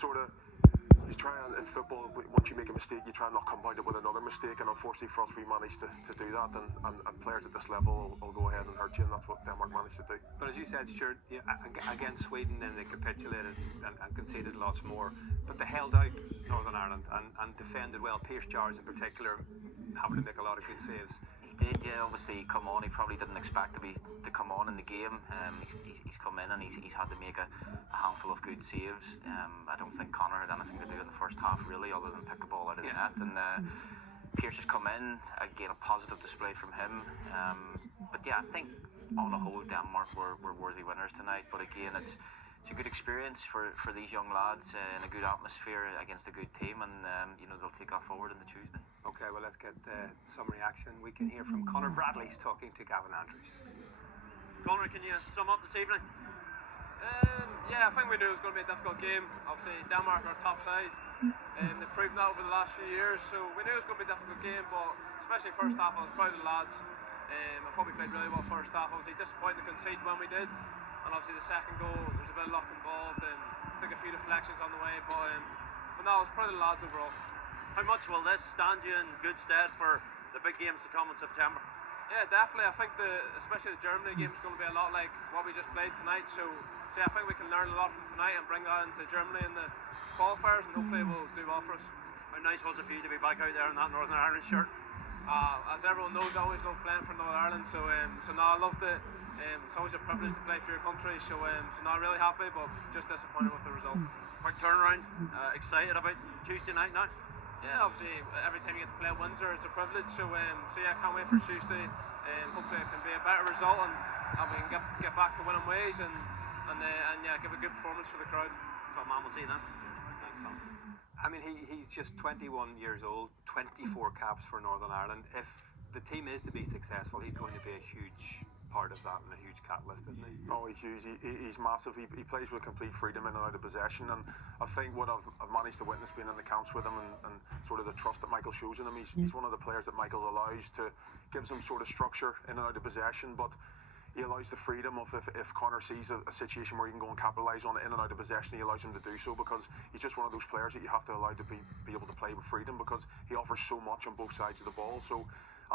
sort of, you try and in football, once you make a mistake, you try and not compound it with another mistake, and unfortunately for us, we managed to do that, and players at this level will go ahead and hurt you, and that's what Denmark managed to do. But as you said, Stuart, against Sweden, then they capitulated and conceded lots more, but they held out Northern Ireland and defended well. Pierce Jarvis in particular, having to make a lot of good saves. He did, yeah. Obviously, come on. He probably didn't expect to come on in the game. He's come in and he's had to make a handful of good saves. I don't think Conor had anything to do in the first half really, other than pick a ball out of the net. And Pierce has come in, again a positive display from him. But yeah, I think on the whole Denmark were worthy winners tonight. But again, it's a good experience for these young lads in a good atmosphere against a good team, and they'll take that forward in the Tuesday. Okay, well, let's get some reaction. We can hear from Conor Bradley's talking to Gavin Andrews. Conor, can you sum up this evening? Yeah, I think we knew it was going to be a difficult game. Obviously, Denmark are top side, and they've proven that over the last few years, so we knew it was going to be a difficult game, but especially first half, I was proud of the lads. I thought we played really well first half. Obviously, disappointed to concede when we did, and obviously the second goal, there's a bit of luck involved, and took a few deflections on the way, but no, I was proud of the lads overall. How much will this stand you in good stead for the big games to come in September? Yeah, definitely. I think especially the Germany game is going to be a lot like what we just played tonight. So yeah, I think we can learn a lot from tonight and bring that into Germany in the qualifiers, and hopefully it will do well for us. How nice was it for you to be back out there in that Northern Ireland shirt? As everyone knows, I always love playing for Northern Ireland. So no, I loved it. It's always a privilege to play for your country. So not really happy, but just disappointed with the result. Quick turnaround. Excited about Tuesday night now? Yeah, obviously every time you get to play at Windsor, it's a privilege. So yeah, I can't wait for Tuesday. Hopefully it can be a better result, and we can get back to winning ways, and yeah, give a good performance for the crowd. Top man, we'll see you then. Thanks, Tom. I mean, he's just 21 years old, 24 caps for Northern Ireland. If the team is to be successful, he's going to be a huge part of that and a huge catalyst, isn't he? Oh, he's huge. He's massive. He plays with complete freedom in and out of possession, and I think what I've managed to witness being in the camps with him and sort of the trust that Michael shows in him, he's one of the players that Michael allows to, gives him sort of structure in and out of possession, but he allows the freedom of if Conor sees a situation where he can go and capitalise on it in and out of possession, he allows him to do so, because he's just one of those players that you have to allow to be able to play with freedom, because he offers so much on both sides of the ball. So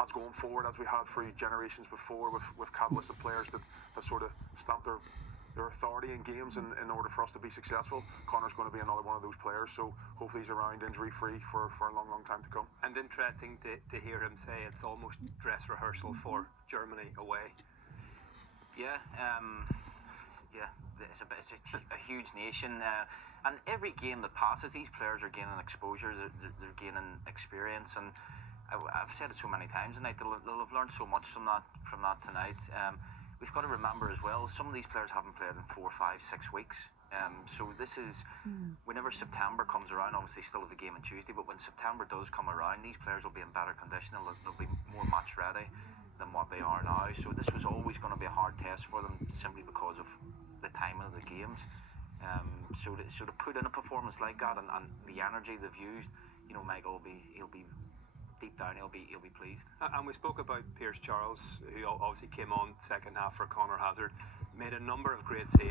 as going forward, as we had through generations before with catalysts of players that sort of stamp their authority in games in order for us to be successful, Conor's going to be another one of those players, so hopefully he's around injury free for a long time to come. And interesting to hear him say it's almost dress rehearsal for Germany away. Yeah, it's a huge nation, and every game that passes, these players are gaining exposure, they're gaining experience, and I've said it so many times tonight, they'll have learned so much from that tonight. We've got to remember as well, some of these players haven't played in 4, 5, 6 weeks. So this is, whenever September comes around, obviously still have the game on Tuesday, but when September does come around, these players will be in better condition, they'll be more match ready than what they are now. So this was always going to be a hard test for them, simply because of the timing of the games. So to put in a performance like that and the energy they've used, Michael he'll be deep down, he'll be pleased. And we spoke about Pierce Charles, who obviously came on second half for Conor Hazard, made a number of great saves.